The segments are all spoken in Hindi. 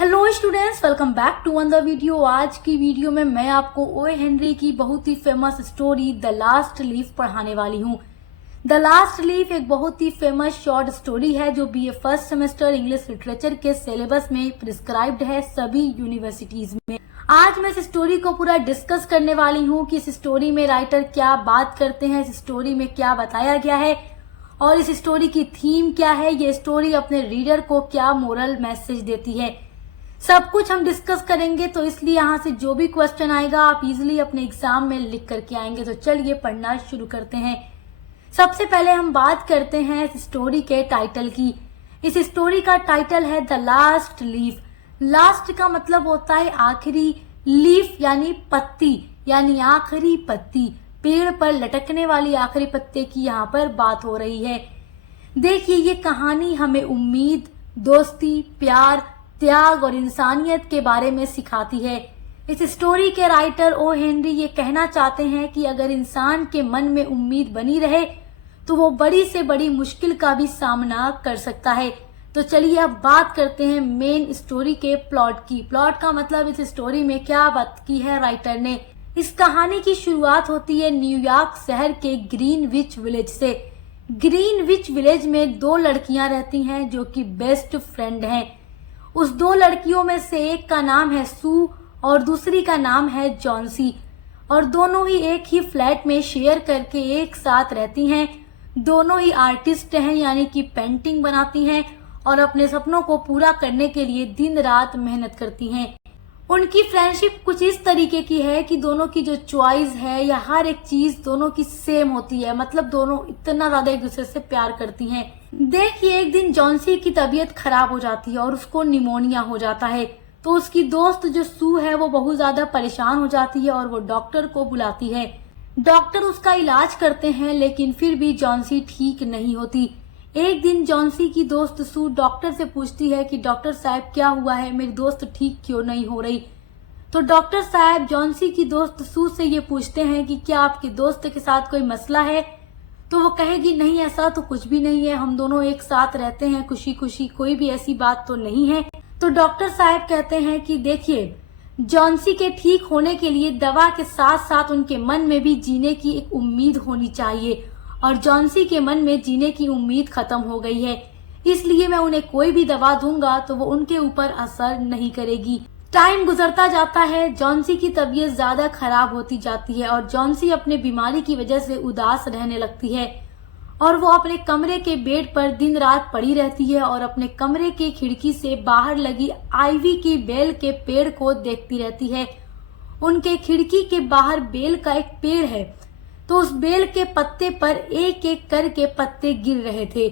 Hello students, welcome back to another video. आज की वीडियो में मैं आपको ओ हेनरी की बहुत ही famous story the last leaf पढ़ाने वाली हूँ। द लास्ट लीफ एक बहुत ही फेमस शॉर्ट स्टोरी है जो BA first semester English literature के सिलेबस में प्रिस्क्राइब्ड है सभी यूनिवर्सिटीज में। आज मैं इस स्टोरी को पूरा डिस्कस करने वाली हूँ कि इस स्टोरी में राइटर क्या बात करते हैं, इस स्टोरी में क्या बताया गया है और इस स्टोरी की थीम क्या है, ये स्टोरी अपने रीडर को क्या मोरल मैसेज देती है। सब कुछ हम डिस्कस करेंगे, तो इसलिए यहाँ से जो भी क्वेश्चन आएगा आप इजीली अपने एग्जाम में लिख करके आएंगे। तो चलिए पढ़ना शुरू करते हैं। सबसे पहले हम बात करते हैं इस स्टोरी के टाइटल की। इस स्टोरी का टाइटल है द लास्ट लीफ। लास्ट का मतलब होता है आखिरी, लीफ यानी पत्ती, यानी आखिरी पत्ती, पेड़ पर लटकने वाली आखिरी पत्ते की यहाँ पर बात हो रही है। देखिए, ये कहानी हमें उम्मीद, दोस्ती, प्यार, त्याग और इंसानियत के बारे में सिखाती है। इस स्टोरी के राइटर ओ हेनरी ये कहना चाहते हैं कि अगर इंसान के मन में उम्मीद बनी रहे तो वो बड़ी से बड़ी मुश्किल का भी सामना कर सकता है। तो चलिए अब बात करते हैं मेन स्टोरी के प्लॉट की। प्लॉट का मतलब इस स्टोरी में क्या बात की है राइटर ने। इस कहानी की शुरुआत होती है न्यूयॉर्क शहर के ग्रीनविच विलेज से। ग्रीनविच विलेज में दो लड़कियां रहती हैं जो कि बेस्ट फ्रेंड हैं। उस दो लड़कियों में से एक का नाम है सू और दूसरी का नाम है जॉन्सी, और दोनों ही एक ही फ्लैट में शेयर करके एक साथ रहती हैं। दोनों ही आर्टिस्ट हैं, यानी कि पेंटिंग बनाती हैं और अपने सपनों को पूरा करने के लिए दिन रात मेहनत करती हैं। उनकी फ्रेंडशिप कुछ इस तरीके की है कि दोनों की जो चॉइस है या हर एक चीज दोनों की सेम होती है, मतलब दोनों इतना ज्यादा एक दूसरे से प्यार करती हैं। देखिए, एक दिन जॉन्सी की तबीयत खराब हो जाती है और उसको निमोनिया हो जाता है। तो उसकी दोस्त जो सू है वो बहुत ज्यादा परेशान हो जाती है और वो डॉक्टर को बुलाती है। डॉक्टर उसका इलाज करते हैं, लेकिन फिर भी जॉन्सी ठीक नहीं होती। एक दिन जॉन्सी की दोस्त सू डॉक्टर से पूछती है कि डॉक्टर साहब क्या हुआ है, मेरी दोस्त ठीक क्यों नहीं हो रही। तो डॉक्टर साहब जॉन्सी की दोस्त सू से ये पूछते हैं कि क्या आपकी दोस्त के साथ कोई मसला है। तो वो कहेगी नहीं, ऐसा तो कुछ भी नहीं है, हम दोनों एक साथ रहते हैं खुशी खुशी, कोई भी ऐसी बात तो नहीं है। तो डॉक्टर साहब कहते हैं कि देखिए, जॉन्सी के ठीक होने के लिए दवा के साथ साथ उनके मन में भी जीने की एक उम्मीद होनी चाहिए, और जॉन्सी के मन में जीने की उम्मीद खत्म हो गई है, इसलिए मैं उन्हें कोई भी दवा दूंगा तो वो उनके ऊपर असर नहीं करेगी। टाइम गुजरता जाता है, जॉन्सी की तबीयत ज्यादा खराब होती जाती है और जॉन्सी अपने बीमारी की वजह से उदास रहने लगती है और वो अपने कमरे के बेड पर दिन रात पड़ी रहती है और अपने कमरे की खिड़की से बाहर लगी आइवी की बेल के पेड़ को देखती रहती है। उनके खिड़की के बाहर बेल का एक पेड़ है, तो उस बेल के पत्ते पर एक एक करके पत्ते गिर रहे थे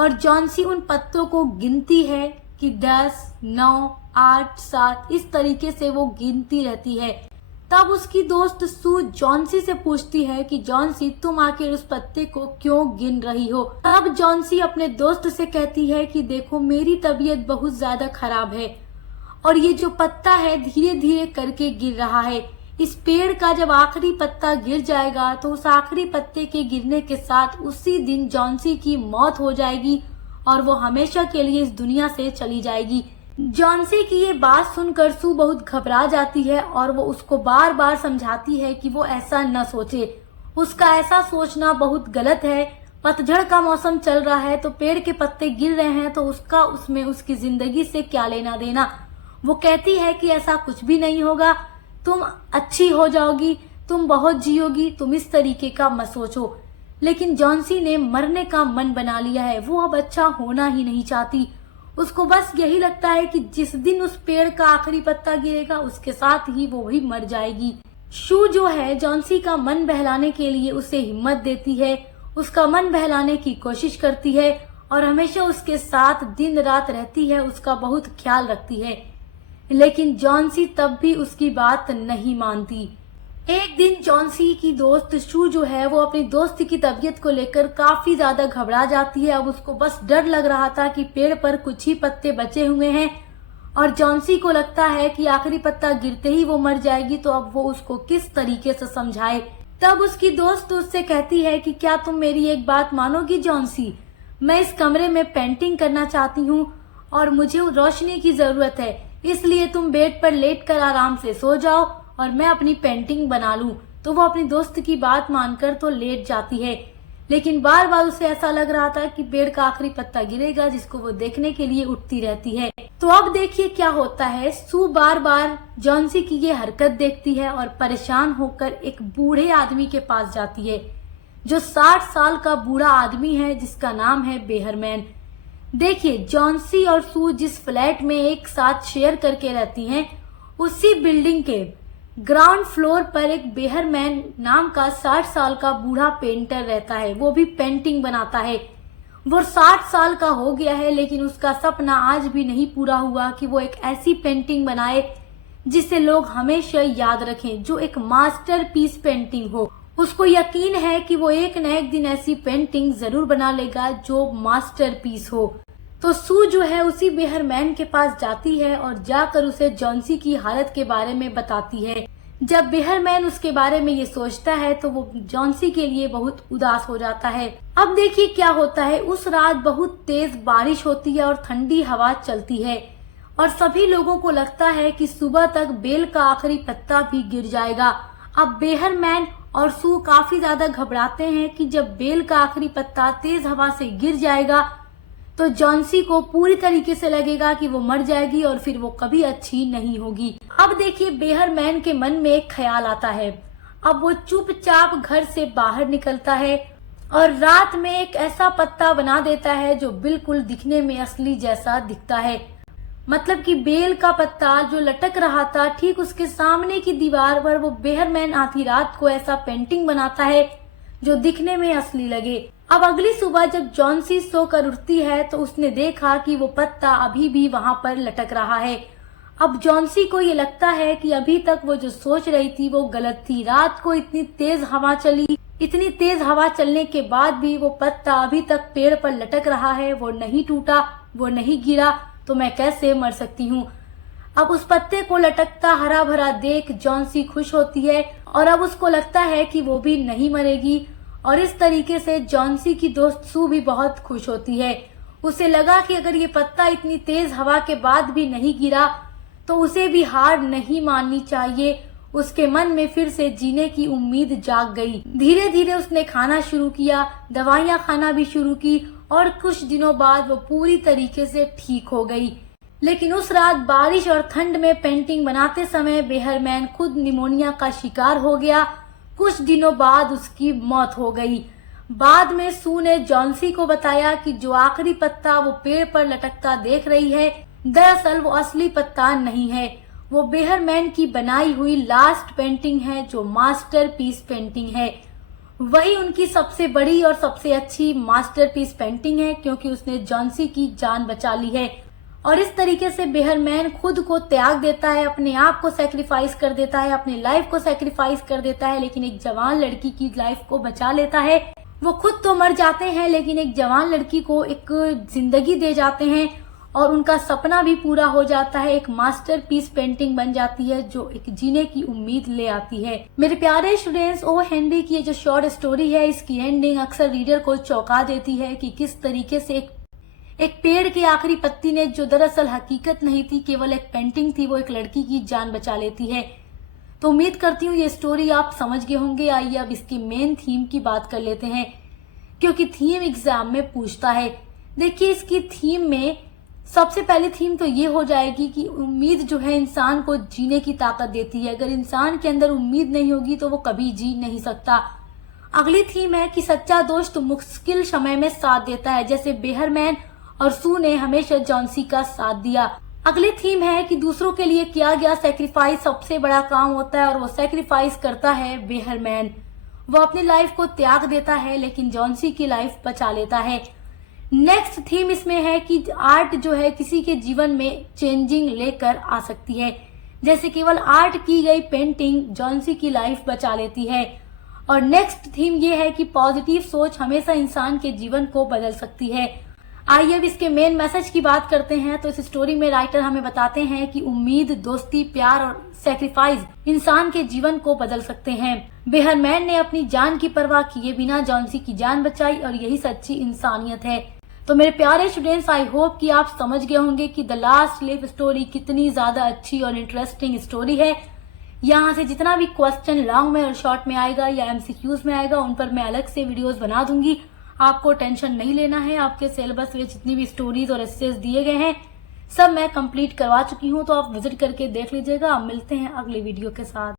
और जॉन्सी उन पत्तों को गिनती है कि 10, 9, 8, 7 इस तरीके से वो गिनती रहती है। तब उसकी दोस्त सू जॉन्सी से पूछती है कि जॉन्सी, तुम आखिर उस पत्ते को क्यों गिन रही हो। तब जॉन्सी अपने दोस्त से कहती है कि देखो, मेरी तबीयत बहुत ज्यादा खराब है और ये जो पत्ता है धीरे धीरे करके गिर रहा है। इस पेड़ का जब आखिरी पत्ता गिर जाएगा तो उस आखिरी पत्ते के गिरने के साथ उसी दिन जॉन्सी की मौत हो जाएगी और वो हमेशा के लिए इस दुनिया से चली जाएगी। जॉन्सी की ये बात सुनकर सू बहुत घबरा जाती है और वो उसको बार बार समझाती है कि वो ऐसा न सोचे, उसका ऐसा सोचना बहुत गलत है। पतझड़ का मौसम चल रहा है तो पेड़ के पत्ते गिर रहे हैं तो उसका उसमें उसकी जिंदगी से क्या लेना देना। वो कहती है कि ऐसा कुछ भी नहीं होगा, तुम अच्छी हो जाओगी, तुम बहुत जियोगी, तुम इस तरीके का मत सोचो। लेकिन जॉन्सी ने मरने का मन बना लिया है, वो अब अच्छा होना ही नहीं चाहती। उसको बस यही लगता है कि जिस दिन उस पेड़ का आखिरी पत्ता गिरेगा उसके साथ ही वो भी मर जाएगी। शू जो है जॉन्सी का मन बहलाने के लिए उसे हिम्मत देती है, उसका मन बहलाने की कोशिश करती है और हमेशा उसके साथ दिन रात रहती है, उसका बहुत ख्याल रखती है। लेकिन जॉन्सी तब भी उसकी बात नहीं मानती। एक दिन जॉन्सी की दोस्त शू जो है वो अपनी दोस्त की तबीयत को लेकर काफी ज्यादा घबरा जाती है। अब उसको बस डर लग रहा था कि पेड़ पर कुछ ही पत्ते बचे हुए हैं और जॉन्सी को लगता है कि आखिरी पत्ता गिरते ही वो मर जाएगी, तो अब वो उसको किस तरीके से समझाए। तब उसकी दोस्त उससे कहती है कि क्या तुम मेरी एक बात मानोगी जॉन्सी, मैं इस कमरे में पेंटिंग करना चाहती हूँ और मुझे रोशनी की जरूरत है, इसलिए तुम बेड पर लेटकर आराम से सो जाओ और मैं अपनी पेंटिंग बना लूं। तो वो अपनी दोस्त की बात मानकर तो लेट जाती है, लेकिन बार बार उसे ऐसा लग रहा था कि पेड़ का आखिरी पत्ता गिरेगा, जिसको वो देखने के लिए उठती रहती है। तो अब देखिए क्या होता है। सू बार बार जॉन्सी की ये हरकत देखती है और परेशान होकर एक बूढ़े आदमी के पास जाती है, जो 60 साल का बूढ़ा आदमी है, जिसका नाम है बेहरमैन। देखिए, जॉन्सी और सू जिस फ्लैट में एक साथ शेयर करके रहती हैं, उसी बिल्डिंग के ग्राउंड फ्लोर पर एक बेहरमैन नाम का 60 साल का बूढ़ा पेंटर रहता है। वो भी पेंटिंग बनाता है। वो 60 साल का हो गया है, लेकिन उसका सपना आज भी नहीं पूरा हुआ कि वो एक ऐसी पेंटिंग बनाए जिसे लोग हमेशा याद रखें, जो एक मास्टरपीस पेंटिंग हो। उसको यकीन है कि वो एक न एक दिन ऐसी पेंटिंग जरूर बना लेगा जो मास्टरपीस हो। तो सू जो है उसी बेहरमैन के पास जाती है और जाकर उसे जॉन्सी की हालत के बारे में बताती है। जब बेहरमैन उसके बारे में ये सोचता है तो वो जॉन्सी के लिए बहुत उदास हो जाता है। अब देखिए क्या होता है। उस रात बहुत तेज बारिश होती है और ठंडी हवा चलती है और सभी लोगों को लगता है कि सुबह तक बेल का आखिरी पत्ता भी गिर जाएगा। अब बेहरमैन और सू काफी ज्यादा घबराते हैं कि जब बेल का आखिरी पत्ता तेज हवा से गिर जाएगा तो जॉन्सी को पूरी तरीके से लगेगा कि वो मर जाएगी और फिर वो कभी अच्छी नहीं होगी। अब देखिए, बेहरमैन के मन में एक ख्याल आता है। अब वो चुपचाप घर से बाहर निकलता है और रात में एक ऐसा पत्ता बना देता है जो बिल्कुल दिखने में असली जैसा दिखता है। मतलब कि बेल का पत्ता जो लटक रहा था, ठीक उसके सामने की दीवार पर वो बेहरमैन आधी रात को ऐसा पेंटिंग बनाता है जो दिखने में असली लगे। अब अगली सुबह जब जॉन्सी सोकर उठती है तो उसने देखा कि वो पत्ता अभी भी वहां पर लटक रहा है। अब जॉन्सी को ये लगता है कि अभी तक वो जो सोच रही थी वो गलत थी। रात को इतनी तेज हवा चली, इतनी तेज हवा चलने के बाद भी वो पत्ता अभी तक पेड़ पर लटक रहा है, वो नहीं टूटा, वो नहीं गिरा, तो मैं कैसे मर सकती हूँ। अब उस पत्ते को लटकता हरा भरा देख जॉन्सी खुश होती है और अब उसको लगता है कि वो भी नहीं मरेगी। और इस तरीके से जॉन्सी की दोस्त सू भी बहुत खुश होती है। उसे लगा कि अगर ये पत्ता इतनी तेज हवा के बाद भी नहीं गिरा तो उसे भी हार नहीं माननी चाहिए। उसके मन में फिर से जीने की उम्मीद जाग गई। धीरे धीरे उसने खाना शुरू किया, दवाइयाँ खाना भी शुरू की और कुछ दिनों बाद वो पूरी तरीके से ठीक हो गई। लेकिन उस रात बारिश और ठंड में पेंटिंग बनाते समय बेहरमैन खुद निमोनिया का शिकार हो गया। कुछ दिनों बाद उसकी मौत हो गई। बाद में सू ने जॉन्सी को बताया कि जो आखिरी पत्ता वो पेड़ पर लटकता देख रही है, दरअसल वो असली पत्ता नहीं है, वो बेहरमैन की बनाई हुई लास्ट पेंटिंग है, जो मास्टरपीस पेंटिंग है। वही उनकी सबसे बड़ी और सबसे अच्छी मास्टरपीस पेंटिंग है, क्योंकि उसने जॉन्सी की जान बचा ली है। और इस तरीके से बेहरमैन खुद को त्याग देता है, अपने आप को सैक्रिफाइस कर देता है, अपनी लाइफ को सैक्रिफाइस कर देता है, लेकिन एक जवान लड़की की लाइफ को बचा लेता है। वो खुद तो मर जाते हैं, लेकिन एक जवान लड़की को एक जिंदगी दे जाते हैं और उनका सपना भी पूरा हो जाता है। एक मास्टरपीस पेंटिंग बन जाती है जो एक जीने की उम्मीद ले आती है। मेरे प्यारे स्टूडेंट्स, ओ हेनरी की ये जो शॉर्ट स्टोरी है, इसकी एंडिंग अक्सर रीडर को चौंका देती है कि किस तरीके से एक पेड़ की आखिरी पत्ती ने, जो दरअसल हकीकत नहीं थी, केवल एक पेंटिंग थी, वो एक लड़की की जान बचा लेती है। तो उम्मीद करती हूँ ये स्टोरी आप समझ गए होंगे। आइए अब इसकी मेन थीम की बात कर लेते हैं, क्योंकि थीम एग्जाम में पूछता है। देखिए, इसकी थीम में सबसे पहली थीम तो ये हो जाएगी कि उम्मीद जो है इंसान को जीने की ताकत देती है। अगर इंसान के अंदर उम्मीद नहीं होगी तो वो कभी जी नहीं सकता। अगली थीम है कि सच्चा दोस्त मुश्किल समय में साथ देता है, जैसे बेहरमैन और सू ने हमेशा जॉन्सी का साथ दिया। अगली थीम है कि दूसरों के लिए किया गया सैक्रिफाइस सबसे बड़ा काम होता है और वो सैक्रिफाइस करता है बेहरमैन। वो अपनी लाइफ को त्याग देता है, लेकिन जॉन्सी की लाइफ बचा लेता है। नेक्स्ट थीम इसमें है कि आर्ट जो है किसी के जीवन में चेंजिंग लेकर आ सकती है, जैसे केवल आर्ट की गई पेंटिंग जॉन्सी की लाइफ बचा लेती है। और नेक्स्ट थीम ये है कि पॉजिटिव सोच हमेशा इंसान के जीवन को बदल सकती है। आइए अब इसके मेन मैसेज की बात करते हैं। तो इस स्टोरी में राइटर हमें बताते हैं कि उम्मीद, दोस्ती, प्यार और सैक्रिफाइस इंसान के जीवन को बदल सकते हैं। बेहरमैन ने अपनी जान की परवाह किए बिना जॉन्सी की जान बचाई और यही सच्ची इंसानियत है। तो मेरे प्यारे स्टूडेंट्स, आई होप कि आप समझ गए होंगे कि द लास्ट लीफ स्टोरी कितनी ज्यादा अच्छी और इंटरेस्टिंग स्टोरी है। यहाँ से जितना भी क्वेश्चन लॉन्ग में और शॉर्ट में आएगा या एमसीक्यूज में आएगा, उन पर मैं अलग से वीडियोस बना दूंगी। आपको टेंशन नहीं लेना है। आपके सिलेबस में जितनी भी स्टोरीज और एसेज दिए गए हैं सब मैं कंप्लीट करवा चुकी हूँ, तो आप विजिट करके देख लीजिएगा। अब मिलते हैं अगले वीडियो के साथ।